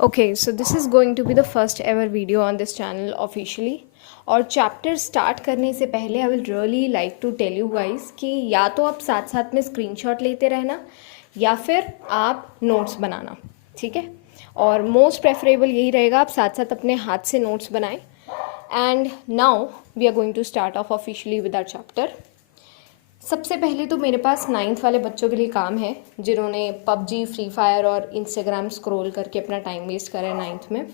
Okay, so this is going to be the first ever video on this channel officially. और chapter start करने से पहले I will really like to tell you guys कि या तो आप साथ साथ में स्क्रीनशॉट लेते रहना या फिर आप नोट्स बनाना, ठीक है। और मोस्ट प्रेफरेबल यही रहेगा, आप साथ साथ अपने हाथ से नोट्स बनाएं। And now we are going to start off officially with our chapter. सबसे पहले तो मेरे पास 9th वाले बच्चों के लिए काम है जिन्होंने पबजी, फ्री फायर और इंस्टाग्राम स्क्रॉल करके अपना टाइम वेस्ट करा है 9th में,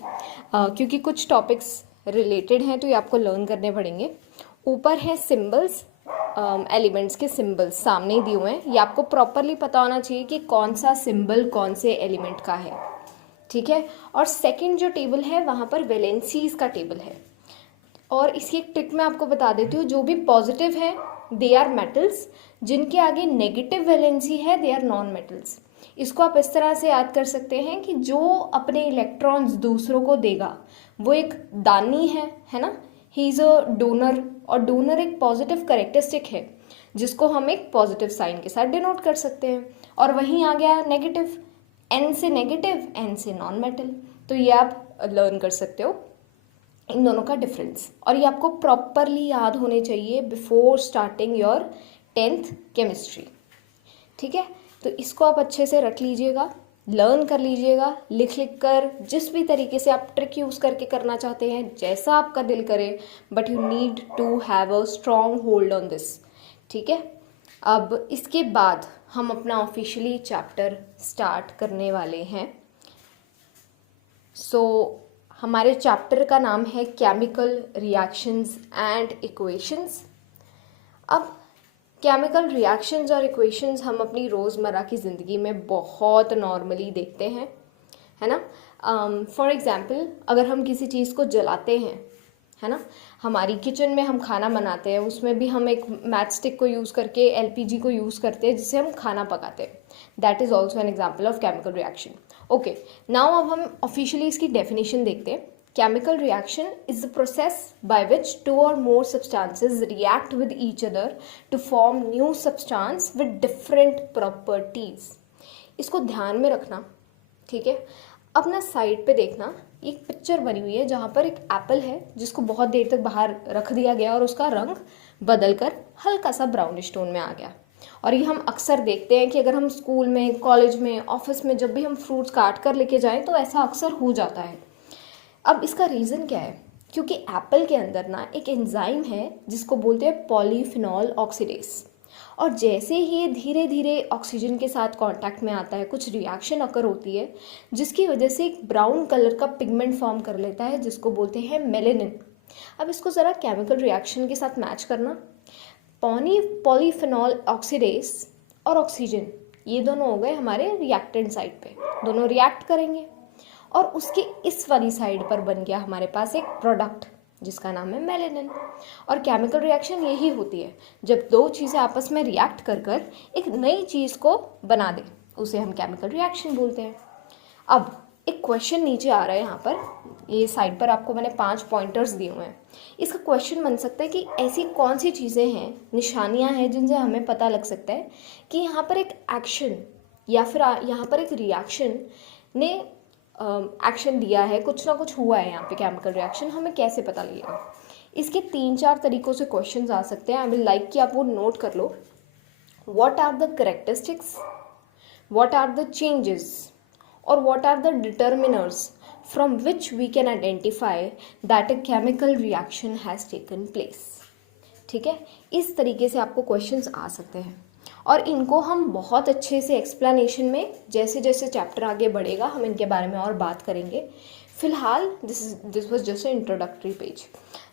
क्योंकि कुछ टॉपिक्स रिलेटेड हैं तो ये आपको लर्न करने पड़ेंगे। ऊपर है सिंबल्स, एलिमेंट्स के सिंबल्स सामने ही दिए हुए हैं। ये आपको प्रॉपरली पता होना चाहिए कि कौन सा सिंबल कौन से एलिमेंट का है, ठीक है। और सेकंड जो टेबल है वहाँ पर वैलेंसीज का टेबल है। और इसकी एक ट्रिक मैं आपको बता देती हूँ, जो भी पॉजिटिव है दे आर मेटल्स, जिनके आगे नेगेटिव वैलेंसी है दे आर नॉन मेटल्स। इसको आप इस तरह से याद कर सकते हैं कि जो अपने इलेक्ट्रॉन्स दूसरों को देगा वो एक दानी है ना, ही इज़ अ डोनर। और डोनर एक पॉजिटिव करेक्टरिस्टिक है जिसको हम एक पॉजिटिव साइन के साथ डिनोट कर सकते हैं। और वहीं आ गया नेगेटिव, एन से नेगेटिव, एन से नॉन मेटल। तो ये आप लर्न कर सकते हो इन दोनों का डिफरेंस, और ये आपको प्रॉपरली याद होने चाहिए before starting your 10th chemistry, ठीक है। तो इसको आप अच्छे से रख लीजिएगा, लर्न कर लीजिएगा, लिख लिख कर, जिस भी तरीके से आप ट्रिक यूज़ करके करना चाहते हैं, जैसा आपका दिल करे, but you need to have a strong hold on this, ठीक है। अब इसके बाद हम अपना ऑफिशियली चैप्टर स्टार्ट करने वाले हैं। हमारे चैप्टर का नाम है केमिकल रिएक्शंस एंड इक्वेशंस। अब केमिकल रिएक्शंस और इक्वेशंस हम अपनी रोज़मर्रा की ज़िंदगी में बहुत नॉर्मली देखते हैं, है ना। फॉर एग्ज़ाम्पल, अगर हम किसी चीज़ को जलाते हैं, है ना, हमारी किचन में हम खाना बनाते हैं, उसमें भी हम एक मैच स्टिक को यूज़ करके एलपीजी को यूज़ करते हैं जिससे हम खाना पकाते हैं। That is also an example of chemical reaction. Okay, now अब हम ऑफिशियली इसकी डेफिनेशन देखते हैं। Chemical reaction is the process by which 2 or more substances react with each other to form new substance with different properties। इसको ध्यान में रखना, ठीक है। अब ना साइड पे देखना, एक पिक्चर बनी हुई है जहाँ पर एक एप्पल है जिसको बहुत देर तक बाहर रख दिया गया और उसका रंग बदल कर हल्का सा ब्राउनिश टोन में आ गया। और ये हम अक्सर देखते हैं कि अगर हम स्कूल में, कॉलेज में, ऑफिस में जब भी हम फ्रूट्स काट कर लेके जाएं तो ऐसा अक्सर हो जाता है। अब इसका रीज़न क्या है? क्योंकि एप्पल के अंदर ना एक एंजाइम है जिसको बोलते हैं पॉलीफिनॉल ऑक्सीडेज, और जैसे ही ये धीरे धीरे ऑक्सीजन के साथ कांटेक्ट में आता है, कुछ रिएक्शन अकर होती है जिसकी वजह से एक ब्राउन कलर का पिगमेंट फॉर्म कर लेता है जिसको बोलते हैं मेलेनिन। अब इसको ज़रा केमिकल रिएक्शन के साथ मैच करना। पॉलीफिनॉल ऑक्सीडेज और ऑक्सीजन, ये दोनों हो गए हमारे रिएक्टेंट साइड पे, दोनों रिएक्ट करेंगे और उसके इस वाली साइड पर बन गया हमारे पास एक प्रोडक्ट जिसका नाम है मेलेनिन। और केमिकल रिएक्शन यही होती है, जब दो चीज़ें आपस में रिएक्ट कर कर एक नई चीज़ को बना दे, उसे हम केमिकल रिएक्शन बोलते हैं। अब एक क्वेश्चन नीचे आ रहा है यहाँ पर, ये साइड पर आपको मैंने 5 पॉइंटर्स दिए हुए हैं। इसका क्वेश्चन बन सकता है कि ऐसी कौन सी चीज़ें हैं, निशानियाँ हैं जिनसे हमें पता लग सकता है कि यहाँ पर एक एक्शन या फिर यहाँ पर एक रिएक्शन ने एक्शन दिया है, कुछ ना कुछ हुआ है यहाँ पे केमिकल रिएक्शन, हमें कैसे पता लगेगा। इसके 3-4 तरीक़ों से क्वेश्चंस आ सकते हैं। आई विल लाइक कि आप वो नोट कर लो। What are the characteristics, what are the changes और what are the determiners from which we can identify that a chemical reaction has taken place, ठीक है। इस तरीके से आपको क्वेश्चंस आ सकते हैं और इनको हम बहुत अच्छे से एक्सप्लेनेशन में, जैसे जैसे चैप्टर आगे बढ़ेगा हम इनके बारे में और बात करेंगे। फिलहाल this was just a introductory page.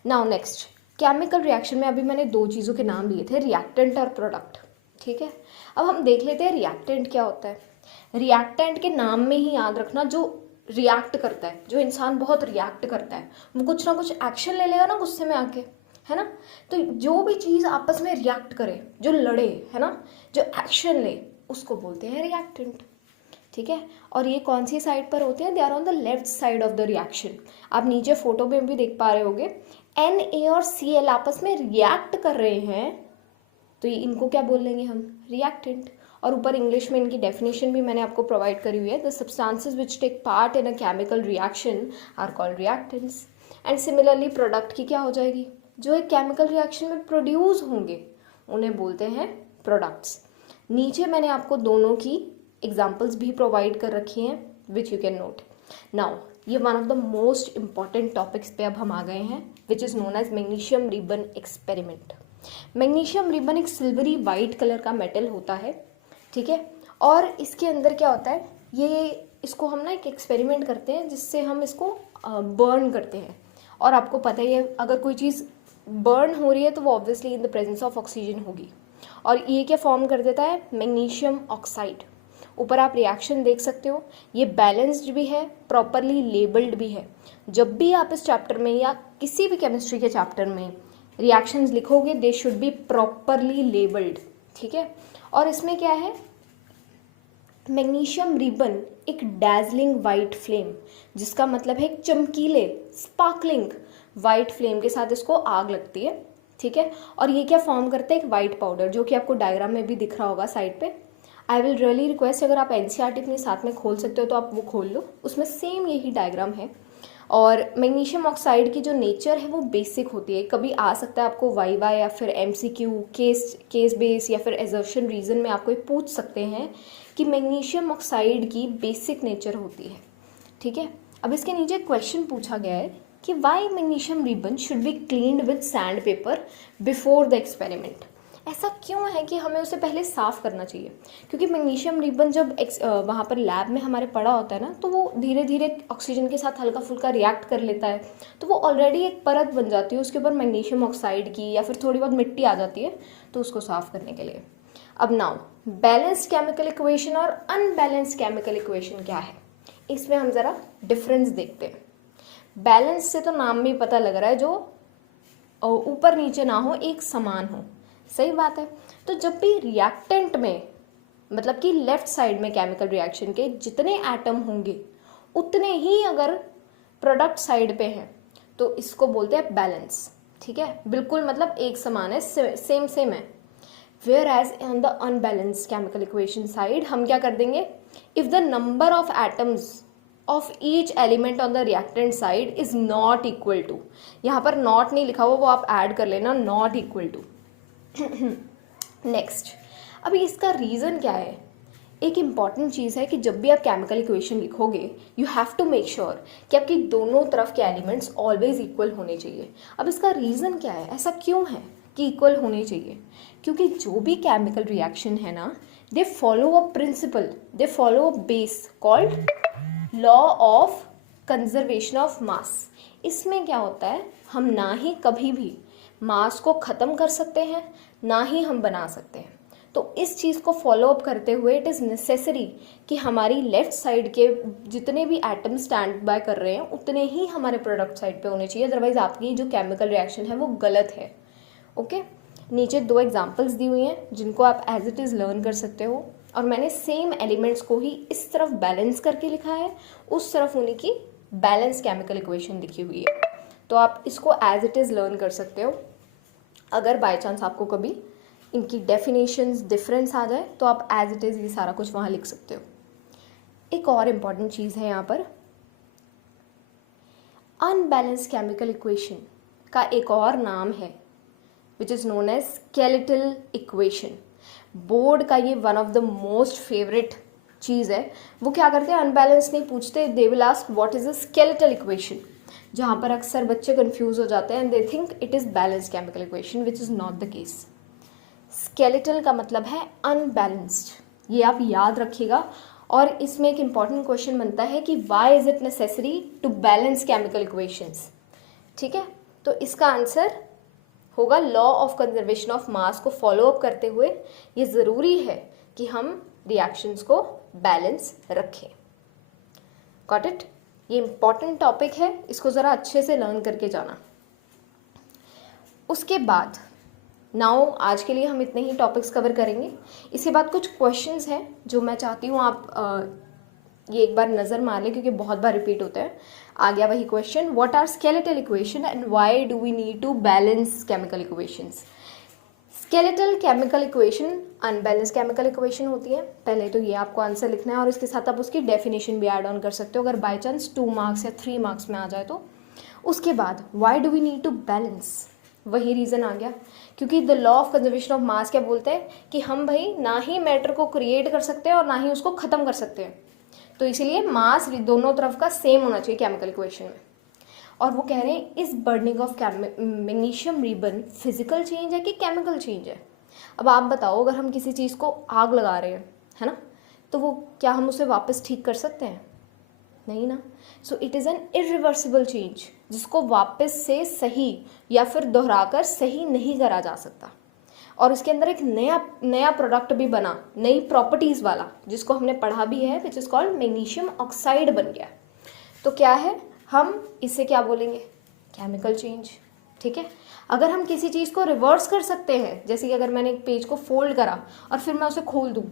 Now next, chemical reaction में अभी मैंने 2 चीज़ों के नाम लिए थे, रिएक्टेंट और प्रोडक्ट, ठीक है। अब हम देख लेते हैं रिएक्टेंट क्या होता है। रिएक्टेंट के नाम में ही याद रखना, जो रिएक्ट करता है, जो इंसान बहुत रिएक्ट करता है, वो कुछ ना कुछ एक्शन ले लेगा ना गुस्से में आके, है ना। तो जो भी चीज़ आपस में रिएक्ट करे, जो लड़े, है ना, जो एक्शन ले, उसको बोलते हैं रिएक्टेंट, ठीक है। और ये कौन सी साइड पर होते हैं? They are on the left side of the reaction. आप नीचे फोटो में भी देख पा रहे होगे, Na और Cl आपस में रिएक्ट कर रहे हैं तो इनको क्या बोल लेंगे हम? रिएक्टेंट। और ऊपर इंग्लिश में इनकी डेफिनेशन भी मैंने आपको प्रोवाइड करी हुई है। The substances which take part in a chemical reaction are called reactants. And similarly product की क्या हो जाएगी, जो एक केमिकल रिएक्शन में प्रोड्यूस होंगे उन्हें बोलते हैं प्रोडक्ट्स। नीचे मैंने आपको दोनों की एग्जाम्पल्स भी प्रोवाइड कर रखी हैं which you can note. Now ये one of the most important topics पे अब हम आ गए हैं, which is known as magnesium ribbon experiment. Magnesium ribbon एक सिल्वरी वाइट कलर का मेटल होता है, ठीक है। और इसके अंदर क्या होता है, ये इसको हम ना एक एक्सपेरिमेंट करते हैं जिससे हम इसको बर्न करते हैं। और आपको पता ही है अगर कोई चीज़ बर्न हो रही है तो वो obviously in the presence of oxygen होगी। और ये क्या फॉर्म कर देता है, मैग्नीशियम ऑक्साइड। ऊपर आप रिएक्शन देख सकते हो, ये बैलेंस्ड भी है, प्रॉपरली लेबल्ड भी है। जब भी आप इस चैप्टर में या किसी भी केमिस्ट्री के चैप्टर में रिएक्शंस लिखोगे they should be properly labelled, ठीक है। और इसमें क्या है, मैग्नीशियम रिबन एक डैजलिंग वाइट फ्लेम, जिसका मतलब है एक चमकीले स्पार्कलिंग वाइट फ्लेम के साथ इसको आग लगती है, ठीक है। और ये क्या फॉर्म करता है, एक वाइट पाउडर, जो कि आपको डायग्राम में भी दिख रहा होगा साइड पे। आई विल रियली रिक्वेस्ट, अगर आप एनसीईआरटी अपने साथ में खोल सकते हो तो आप वो खोल लो, उसमें सेम यही डायग्राम है। और मैग्नीशियम ऑक्साइड की जो नेचर है वो बेसिक होती है। कभी आ सकता है आपको वाइवा या फिर एमसीक्यू केस बेस या फिर एजर्शन रीजन में आपको पूछ सकते हैं कि मैग्नीशियम ऑक्साइड की बेसिक नेचर होती है, ठीक है। अब इसके नीचे क्वेश्चन पूछा गया है कि why magnesium ribbon should be cleaned with sand paper before the experiment. ऐसा क्यों है कि हमें उसे पहले साफ़ करना चाहिए, क्योंकि मैग्नीशियम रिबन जब वहाँ पर लैब में हमारे पड़ा होता है ना, तो वो धीरे धीरे ऑक्सीजन के साथ हल्का फुल्का रिएक्ट कर लेता है, तो वो ऑलरेडी एक परत बन जाती है उसके ऊपर मैग्नीशियम ऑक्साइड की, या फिर थोड़ी बहुत मिट्टी आ जाती है, तो उसको साफ़ करने के लिए। अब नाउ बैलेंस्ड केमिकल इक्वेशन और अनबैलेंस्ड केमिकल इक्वेशन क्या है, इसमें हम ज़रा डिफरेंस देखते हैं। बैलेंस से तो नाम भी पता लग रहा है, जो ऊपर नीचे ना हो, एक समान हो, सही बात है। तो जब भी रिएक्टेंट में, मतलब कि लेफ्ट साइड में केमिकल रिएक्शन के जितने एटम होंगे उतने ही अगर प्रोडक्ट साइड पे हैं तो इसको बोलते हैं बैलेंस, ठीक है। बिल्कुल मतलब एक समान है, सेम है। Whereas on the unbalance chemical equation side हम क्या कर देंगे, if the number of atoms of each element on the reactant side is not equal to, यहाँ पर नॉट नहीं लिखा हुआ, वो आप ऐड कर लेना, नॉट इक्वल टू। नेक्स्ट, अभी इसका रीज़न क्या है। एक इम्पॉर्टेंट चीज़ है कि जब भी आप केमिकल इक्वेशन लिखोगे you have to make sure कि आपकी दोनों तरफ के एलिमेंट्स ऑलवेज इक्वल होने चाहिए। अब इसका रीज़न क्या है, ऐसा क्यों है कि इक्वल होने चाहिए, क्योंकि जो भी केमिकल रिएक्शन है ना, they follow a principle, they follow a base called law of conservation of mass. इसमें क्या होता है, हम ना ही कभी भी मास को ख़त्म कर सकते हैं ना ही हम बना सकते हैं। तो इस चीज़ को फॉलो अप करते हुए इट इज़ नेसेसरी कि हमारी लेफ्ट साइड के जितने भी एटम स्टैंड बाय कर रहे हैं उतने ही हमारे प्रोडक्ट साइड पे होने चाहिए, अदरवाइज आपकी जो केमिकल रिएक्शन है वो गलत है, ओके। नीचे 2 एग्जांपल्स दी हुई हैं जिनको आप एज इट इज़ लर्न कर सकते हो, और मैंने सेम एलिमेंट्स को ही इस तरफ बैलेंस करके लिखा है, उस तरफ उन्हीं की बैलेंस केमिकल इक्वेशन लिखी हुई है, तो आप इसको एज इट इज़ लर्न कर सकते हो। अगर बाय चांस आपको कभी इनकी डेफिनेशंस डिफरेंस आ जाए तो आप एज इट इज़ ये सारा कुछ वहाँ लिख सकते हो। एक और इम्पॉर्टेंट चीज़ है यहाँ पर, अनबैलेंस केमिकल इक्वेशन का एक और नाम है which is known as skeletal equation. Board का ये one of the most favourite चीज़ है। वो क्या करते हैं, अनबैलेंस नहीं पूछते, they will ask what is a skeletal equation, जहाँ पर अक्सर बच्चे कंफ्यूज हो जाते हैं and they think it is balance chemical equation which is not the case. Skeletal का मतलब है अनबैलेंस्ड, ये आप याद रखिएगा। और इसमें एक इम्पॉर्टेंट क्वेश्चन बनता है कि why is it necessary to balance chemical equations, ठीक है। तो इसका आंसर होगा law of conservation of mass को फॉलो अप करते हुए ये ज़रूरी है कि हम रिएक्शंस को बैलेंस रखें। गॉट इट, ये इम्पॉर्टेंट टॉपिक है, इसको ज़रा अच्छे से लर्न करके जाना। उसके बाद नाउ आज के लिए हम इतने ही टॉपिक्स कवर करेंगे। इसके बाद कुछ क्वेश्चंस हैं जो मैं चाहती हूँ आप ये एक बार नज़र मार लें क्योंकि बहुत बार रिपीट होते हैं। आ गया वही question, what are skeletal equation and why do we need to balance chemical equations. Skeletal chemical equation unbalance chemical equation होती है। पहले तो ये आपको आंसर लिखना है और इसके साथ आप उसकी डेफिनेशन भी ऐड ऑन कर सकते हो अगर बाई चांस 2 मार्क्स या 3 मार्क्स में आ जाए तो। उसके बाद why do we need to balance, वही रीज़न आ गया क्योंकि the law of conservation of mass क्या बोलते हैं कि हम भाई ना ही मैटर को क्रिएट कर सकते हैं और ना ही उसको ख़त्म कर सकते हैं, तो इसीलिए मास दोनों तरफ का सेम होना चाहिए केमिकल इक्वेशन में। और वो कह रहे हैं इस burning of magnesium ribbon physical change है कि केमिकल चेंज है। अब आप बताओ, अगर हम किसी चीज़ को आग लगा रहे हैं, है ना, तो वो क्या हम उसे वापस ठीक कर सकते हैं? नहीं ना। So it is an irreversible change जिसको वापस से सही या फिर दोहराकर सही नहीं करा जा सकता। और इसके अंदर एक नया प्रोडक्ट भी बना, नई प्रॉपर्टीज़ वाला, जिसको हमने पढ़ा भी है, which is called magnesium oxide बन गया। तो क्या है, हम इसे क्या बोलेंगे? Chemical change. ठीक है। अगर हम किसी चीज़ को रिवर्स कर सकते हैं, जैसे कि अगर मैंने एक पेज को फोल्ड करा और फिर मैं उसे खोल दूँ,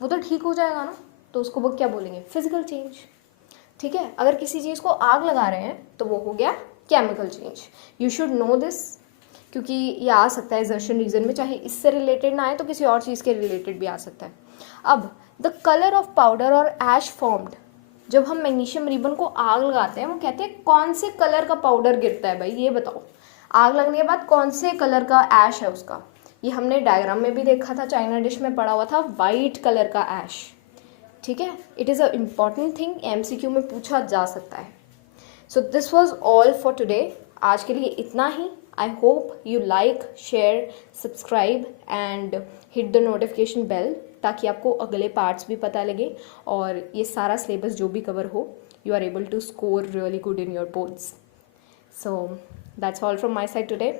वो तो ठीक हो जाएगा ना, तो उसको वो क्या बोलेंगे? Physical change. ठीक है। अगर किसी चीज़ को आग लगा रहे हैं तो वो हो गया chemical change. You should know this, क्योंकि ये आ सकता है एजर्शन रीजन में, चाहे इससे रिलेटेड ना आए तो किसी और चीज़ के रिलेटेड भी आ सकता है। अब द कलर ऑफ पाउडर और ऐश फॉर्म्ड, जब हम मैग्नीशियम रिबन को आग लगाते हैं, वो कहते हैं कौन से कलर का पाउडर गिरता है भाई, ये बताओ। आग लगने के बाद कौन से कलर का ऐश है उसका? ये हमने डायग्राम में भी देखा था, चाइना डिश में पढ़ा हुआ था, वाइट कलर का ऐश। ठीक है। It is a important thing, MCQ में पूछा जा सकता है। So this was all for today. आज के लिए इतना ही। I hope you like, share, subscribe and hit the notification bell, ताकि आपको अगले पार्ट्स भी पता लगे और ये सारा सिलेबस जो भी कवर हो, you are able to score really good in your boards. So that's all from my side today.